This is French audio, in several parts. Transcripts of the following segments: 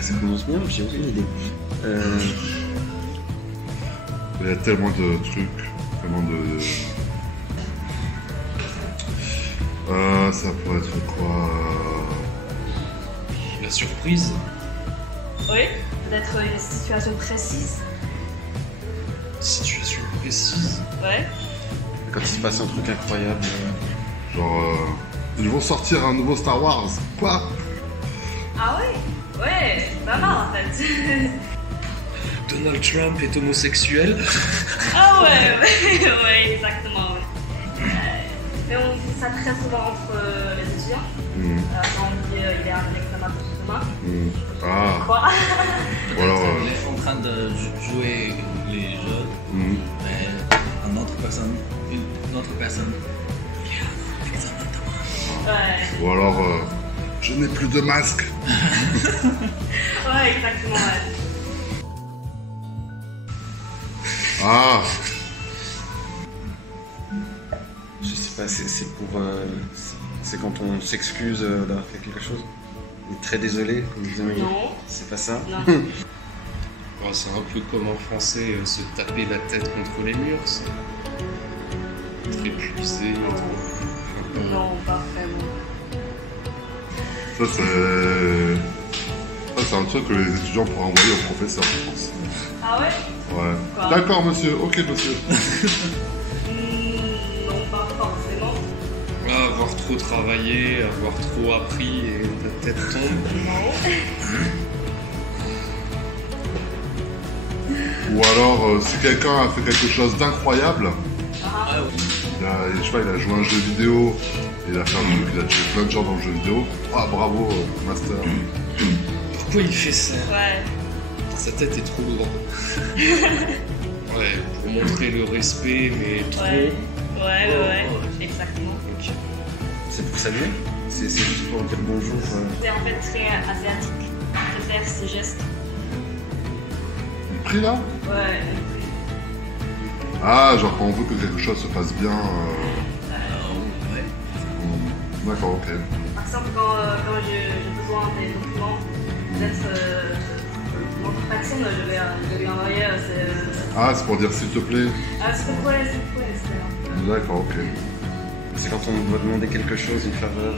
Bah, ça commence bien, j'ai aucune idée. Il y a tellement de trucs, tellement de... ça pourrait être quoi? La surprise. Oui, peut-être une situation précise. Situation précise. Ouais. Quand il se passe un truc incroyable. Genre, ils vont sortir un nouveau Star Wars. Quoi? Ah ouais? Ouais, pas mal en fait. Donald Trump est homosexuel. Ah ouais, ouais, exactement, ouais. Mais on fait ça très souvent entre les étudiants. Quand on dit il est un examen pour demain. Ah. Quoi? Ou alors... On est en train de jouer les jeux, mais une autre personne. Ouais. Ou alors... je n'ai plus de masque. Ouais, exactement, ouais. Ah. Je sais pas, c'est pour... c'est quand on s'excuse d'avoir fait quelque chose. On est très désolé, comme disait Maïa. Non. C'est pas ça? Non. Oh, c'est un peu comme en français, se taper la tête contre les murs. C'est être épuisé. Non, pas vraiment. Ça, c'est un truc que les étudiants pourraient envoyer au professeur, je pense. Ah ouais? Ouais. Quoi? D'accord, monsieur. Ok, monsieur. Non, pas forcément. Avoir trop travaillé, avoir trop appris et la tête tombe. Non. Ou alors, si quelqu'un a fait quelque chose d'incroyable, il a joué à un jeu vidéo, il a fait un truc, il a tué plein de gens dans le jeu vidéo. Ah, bravo, master. Pourquoi il fait ça? Ouais. Sa tête est trop lourde. Ouais, pour montrer le respect, mais trop. Ouais, exactement. Ok. C'est pour saluer? C'est juste pour dire bonjour. C'est en fait très asiatique de faire ces gestes. Le prix là? Ouais. Ah, genre quand on veut que quelque chose se passe bien. D'accord, ok. Par exemple, quand j'ai besoin des documents, peut-être notre personne, je vais lui envoyer. Ah, c'est pour dire s'il te plaît. Ah, s'il te plaît, c'est là. D'accord, ok. C'est quand on doit demander quelque chose, une faveur.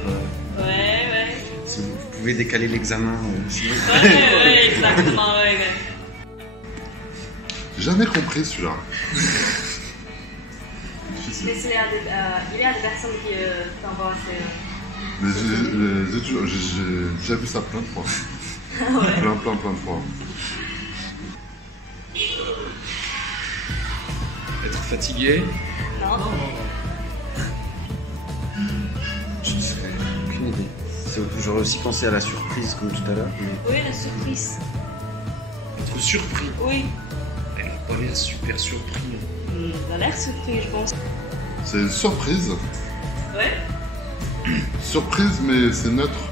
Ouais. Si vous pouvez décaler l'examen. Sinon... Ouais, exactement, ouais. J'ai jamais compris celui-là. Mais il y a des personnes qui t'envoient ces... Les étudiants, j'ai déjà vu ça plein de fois. Ouais. Plein de fois. Être fatigué. Non. Je sais, aucune idée. J'aurais aussi pensé à la surprise comme tout à l'heure. Mais... Oui, la surprise. Être surpris. Oui. Elle a pas l'air super surpris. Ça a l'air surpris, je pense. C'est une surprise. Ouais. Surprise, mais c'est neutre.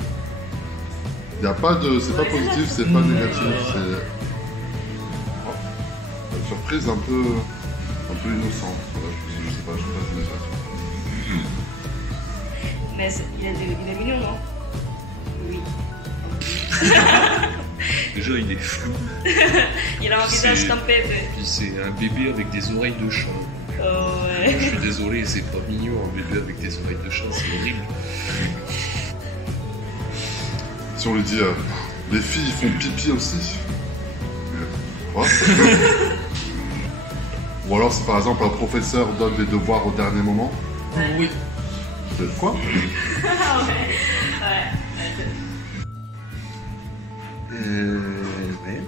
Y a pas de, c'est pas positif, c'est pas négatif. C'est une surprise un peu innocente. Je sais pas, je sais pas. Mais il est mignon, non? Oui. Déjà, il est flou. Il a un visage comme bébé. Puis c'est un bébé avec des oreilles de chat. Oh ouais. Je suis désolé, c'est pas mignon, un bébé avec des oreilles de chat, c'est horrible. Si on lui dit, les filles font pipi aussi. What? Ou alors si par exemple un professeur donne des devoirs au dernier moment. Oui. Vous êtes quoi? Ouais. Ouais.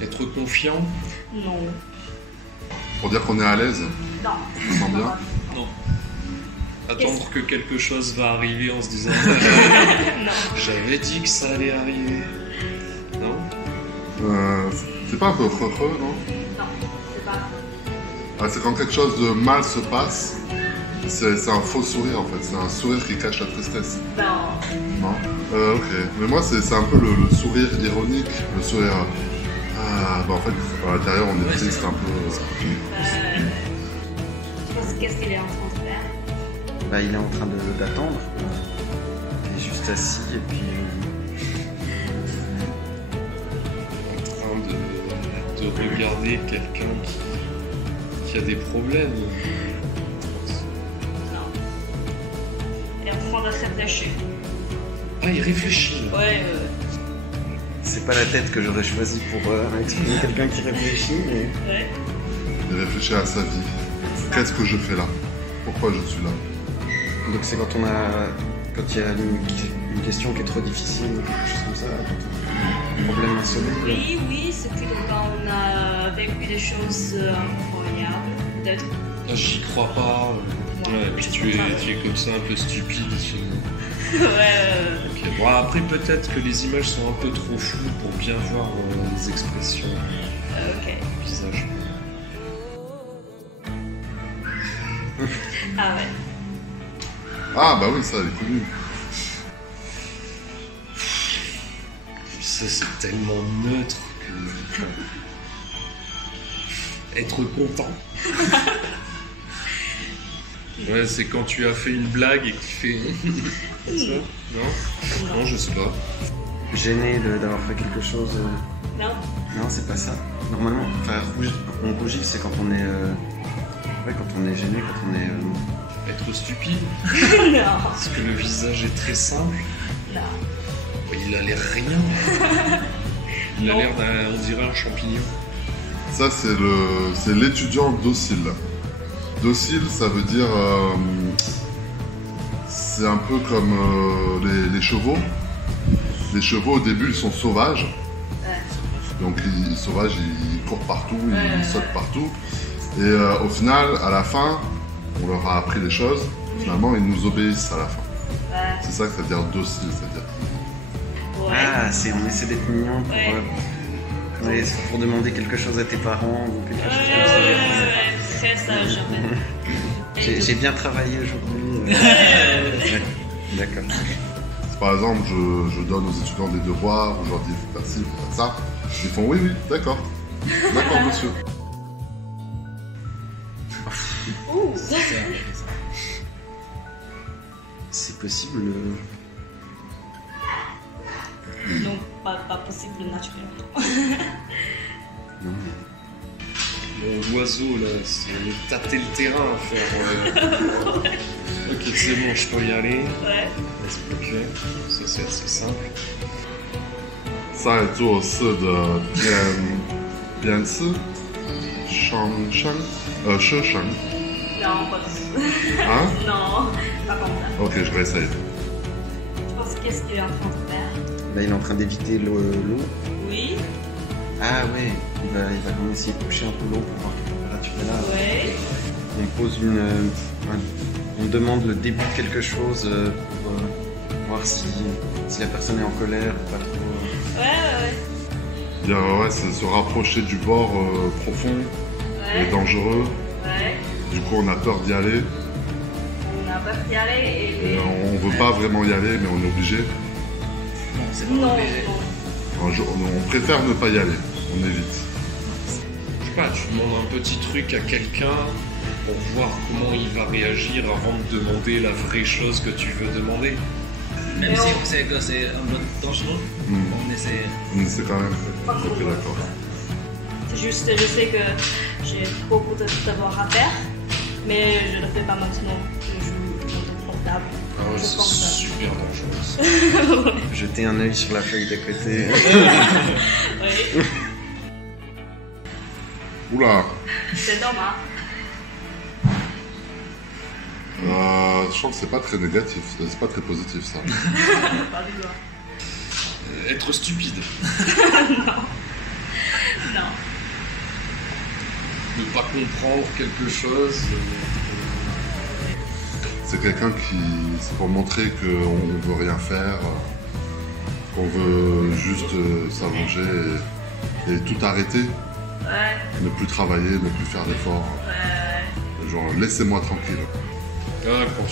Être confiant. Non. Pour dire qu'on est à l'aise. Non. On se sent bien. Non. Attendre que quelque chose va arriver en se disant Non. j'avais dit que ça allait arriver. Non. C'est pas un peu heureux, non? Non, c'est pas. Ah, c'est quand quelque chose de mal se passe, c'est un faux sourire en fait, c'est un sourire qui cache la tristesse. Non. Non? Ok. Mais moi c'est un peu le sourire ironique, le sourire... Ah, bah en fait, à l'intérieur on est triste un peu... Qu'est-ce qu'il est en train de faire? Bah, il est en train d'attendre. est juste assis et puis... en train de regarder quelqu'un qui a des problèmes. Non. Il est en train de réfléchir. Ah, il réfléchit là. Ouais, C'est pas la tête que j'aurais choisie pour exprimer quelqu'un qui réfléchit, mais... ouais. Il réfléchit à sa vie. Qu'est-ce que je fais là? Pourquoi je suis là? Donc c'est quand il y a une question qui est trop difficile ou quelque chose comme ça, un problème insoluble. Oui, c'est plutôt quand on a vécu des choses incroyables, peut-être. Ah, j'y crois pas. Ouais, puis tu es comme ça un peu stupide. Ok. Bon, après peut-être que les images sont un peu trop floues pour bien voir les expressions Ok. du visage. Ah ouais. Ah bah oui, ça, elle est connue. Ça c'est tellement neutre que... Être content. Ouais, c'est quand tu as fait une blague et que tu fais... ça? Non? Non, je sais pas. Gêné d'avoir fait quelque chose... Non. Non, c'est pas ça. Normalement, enfin, on rougit, c'est quand on est... Ouais, quand on est gêné, quand on est... Être stupide. Non. Parce que le visage est très simple. Non. Il a l'air rien. Il a l'air d'un... On dirait un champignon. Ça, c'est l'étudiant docile. Docile, ça veut dire... c'est un peu comme les chevaux. Les chevaux, au début, ils sont sauvages. Ouais. Donc, ils sauvages, ils courent partout, ils sautent partout. Et au final, à la fin, on leur a appris les choses. Finalement, ils nous obéissent à la fin. Ouais. C'est ça que ça veut dire docile, c'est-à-dire. Ouais. Ah, on essaie d'être mignon pour demander quelque chose à tes parents ou quelque chose comme ça. Très sage, en fait. J'ai bien travaillé aujourd'hui. Ouais, d'accord. Par exemple, je donne aux étudiants des devoirs, ou je leur dis faut faire ci, faut faire ça. Ils font oui, d'accord. D'accord, monsieur. Ouh. C'est possible. Non, pas possible naturellement. Non. L'oiseau là, c'est tâter le terrain à faire. Ok, c'est bon, je peux y aller. Ouais. Ok, ça c'est assez simple. 在做事的编制上升设成 Non, pas du tout. Hein? Non, pas comme ça. Ok, je vais essayer. Tu penses qu'est-ce qu'il est en train de faire? Là, il est en train d'éviter l'eau. Oui. Ah ouais, il va quand même essayer de toucher un peu l'eau pour voir quelle température elle a. Ouais. On pose on demande le début de quelque chose pour voir si la personne est en colère ou pas trop. Ouais. Bien, ouais, c'est se rapprocher du bord profond et Ouais. dangereux. Ouais. Du coup, on a peur d'y aller. On a peur d'y aller Et on veut pas vraiment y aller, mais on est obligé. Non, c'est pas Non, obligé. non. On préfère ne pas y aller. On évite. Je sais pas, tu demandes un petit truc à quelqu'un pour voir comment il va réagir avant de demander la vraie chose que tu veux demander. Même Mais si on- on sait que c'est un peu dangereux, on essaie. On essaie quand même. Pas Ok, trop. d'accord. C'est juste, je sais que j'ai beaucoup de devoirs à faire, mais je ne le fais pas maintenant. Je joue dans le portable. Ah ouais, Je c'est pense ça. super dangereux. Jeter un œil sur la feuille d'à côté. Oui, Oula. c'est normal. Je sens que c'est pas très négatif. C'est pas très positif, ça. Pas du tout. Être stupide. Non. Ne pas comprendre quelque chose. C'est quelqu'un qui... C'est pour montrer qu'on veut rien faire, qu'on veut juste s'allonger et tout arrêter. Ouais, Ne plus travailler, ne plus faire d'efforts. ouais. Genre, laissez-moi tranquille. Ah, quand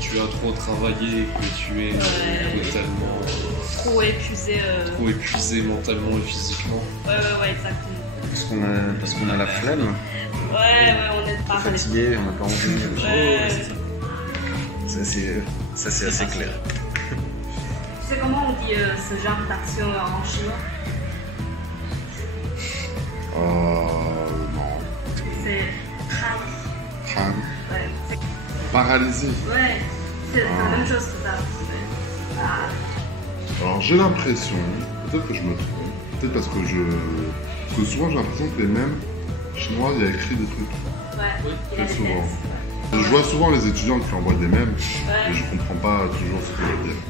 tu as trop travaillé et que tu es totalement Trop épuisé. trop épuisé mentalement et physiquement. Ouais, exactement. Parce qu'on a la flemme, Ouais, on est trop pareil. fatigué, on n'a pas envie. Ouais. Ça c'est assez clair. comment on dit ce genre d'action en chinois? Non. C'est Han. Han. Ouais. Paralysé. Ouais, c'est la même chose que ça. Alors j'ai l'impression, peut-être que je me trompe, peut-être parce que souvent j'ai l'impression que les mêmes chinois, il y a écrit des trucs. Ouais, très souvent. Je vois souvent les étudiants qui envoient des mèmes et je comprends pas toujours ce qu'ils veulent dire.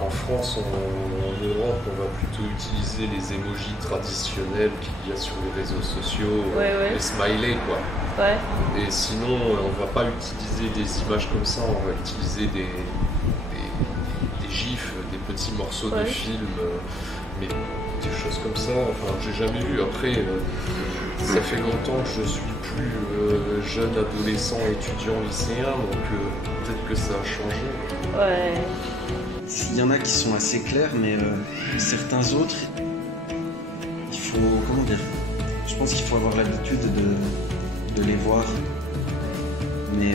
En France, en Europe, on va plutôt utiliser les emojis traditionnels qu'il y a sur les réseaux sociaux, les smileys quoi. Ouais. Et sinon, on va pas utiliser des images comme ça, on va utiliser des gifs, des petits morceaux de films, mais des choses comme ça, enfin, j'ai jamais vu. Après, ça fait longtemps que je suis plus jeune adolescent, étudiant, lycéen, donc peut-être que ça a changé. Ouais. Il y en a qui sont assez clairs, mais certains autres, il faut, comment dire, je pense qu'il faut avoir l'habitude de les voir. Mais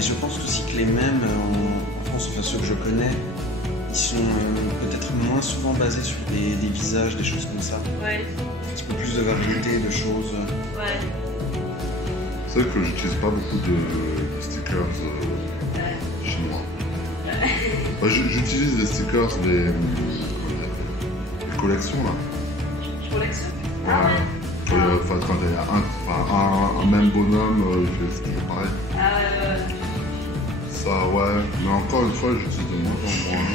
je pense aussi que les mêmes en France, enfin ceux que je connais, ils sont peut-être moins souvent basés sur des visages, des choses comme ça. Ouais. Un petit peu plus de variété, de choses. Ouais. C'est vrai que j'utilise pas beaucoup de stickers chinois. Bah, j'utilise les stickers des collections là. Collection. Enfin, quand il y a un même bonhomme, c'est toujours pareil. Ça, ouais, mais encore une fois, j'utilise de moins en moins.